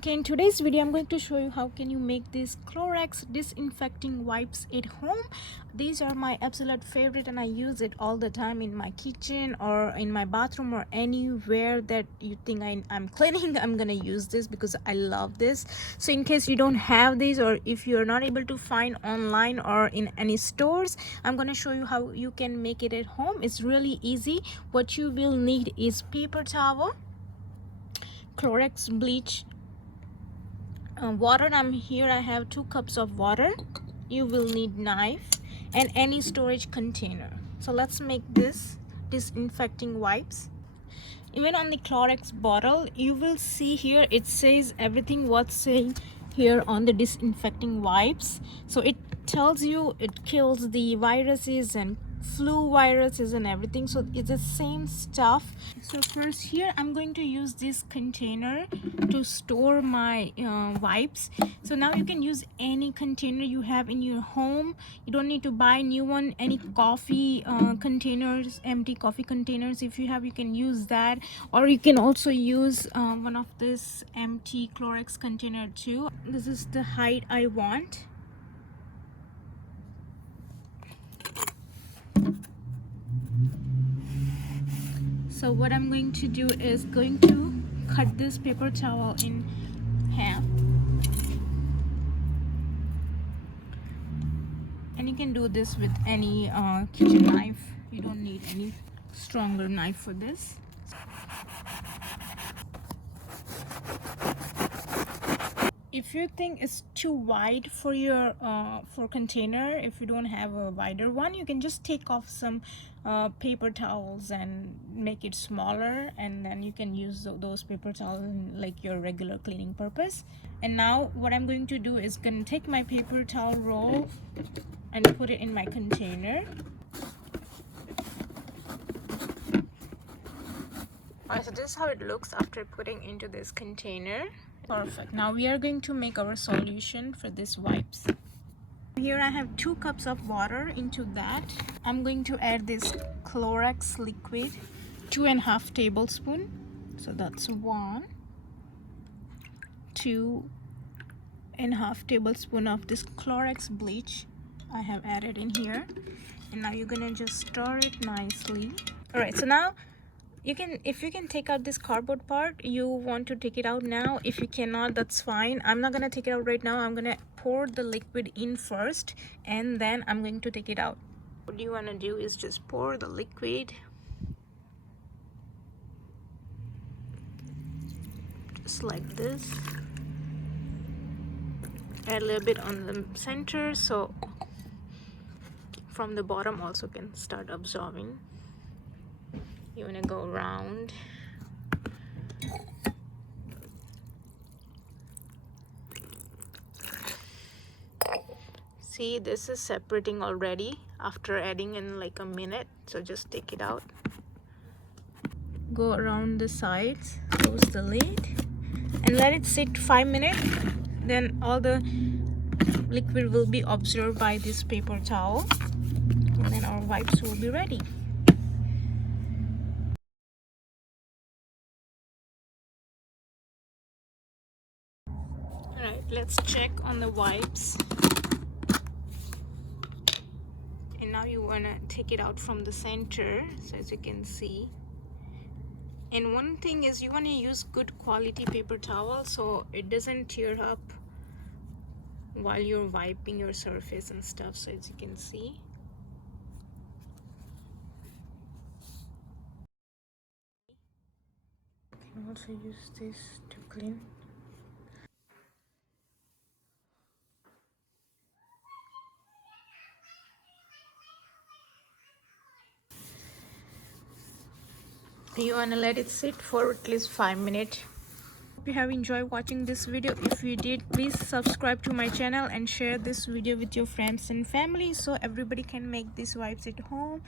Okay, in today's video I'm going to show you how can you make these Clorox disinfecting wipes at home. These are my absolute favorite and I use it all the time in my kitchen or in my bathroom or anywhere that you think I'm cleaning. I'm gonna use this because I love this. So in case you don't have these or if you're not able to find online or in any stores, I'm gonna show you how you can make it at home. It's really easy. What you will need is paper towel, Clorox bleach, water. I have 2 cups of water. You will need knife and any storage container. So let's make this disinfecting wipes. Even on the Clorox bottle you will see here it says everything what's saying here on the disinfecting wipes. So it tells you it kills the viruses and flu viruses and everything, so it's the same stuff. So first here I'm going to use this container to store my wipes. So now you can use any container you have in your home. You don't need to buy new one. Any coffee containers, empty coffee containers, if you have, you can use that, or you can also use one of this empty Clorox container too. This is the height I want. So what I'm going to do is going to cut this paper towel in half. And you can do this with any kitchen knife. You don't need any stronger knife for this. If you think it's too wide for your for container, if you don't have a wider one, you can just take off some paper towels and make it smaller, and then you can use those paper towels in like your regular cleaning purpose. And now what I'm going to do is gonna take my paper towel roll and put it in my container. Alright, so this is how it looks after putting into this container. Perfect. Now we are going to make our solution for this wipes. Here I have 2 cups of water. Into that I'm going to add this Clorox liquid, 2.5 tablespoons. So that's 1, 2.5 tablespoons of this Clorox bleach I have added in here. And now you're gonna just stir it nicely. All right, so now you can, if you can take out this cardboard part, you want to take it out now. If you cannot, that's fine. I'm not gonna take it out right now. I'm gonna pour the liquid in first and then I'm going to take it out. What you want to do is just pour the liquid just like this. Add a little bit on the center so from the bottom also can start absorbing. You want to go around. See, this is separating already after adding in like a minute, so just take it out. Go around the sides, close the lid and let it sit 5 minutes. Then all the liquid will be absorbed by this paper towel and then our wipes will be ready. Alright, let's check on the wipes. And now you want to take it out from the center, so as you can see. And one thing is you want to use good quality paper towel so it doesn't tear up while you're wiping your surface and stuff, so as you can see. You can also use this to clean. You want to let it sit for at least 5 minutes. Hope you have enjoyed watching this video. If you did, please subscribe to my channel and share this video with your friends and family so everybody can make these wipes at home.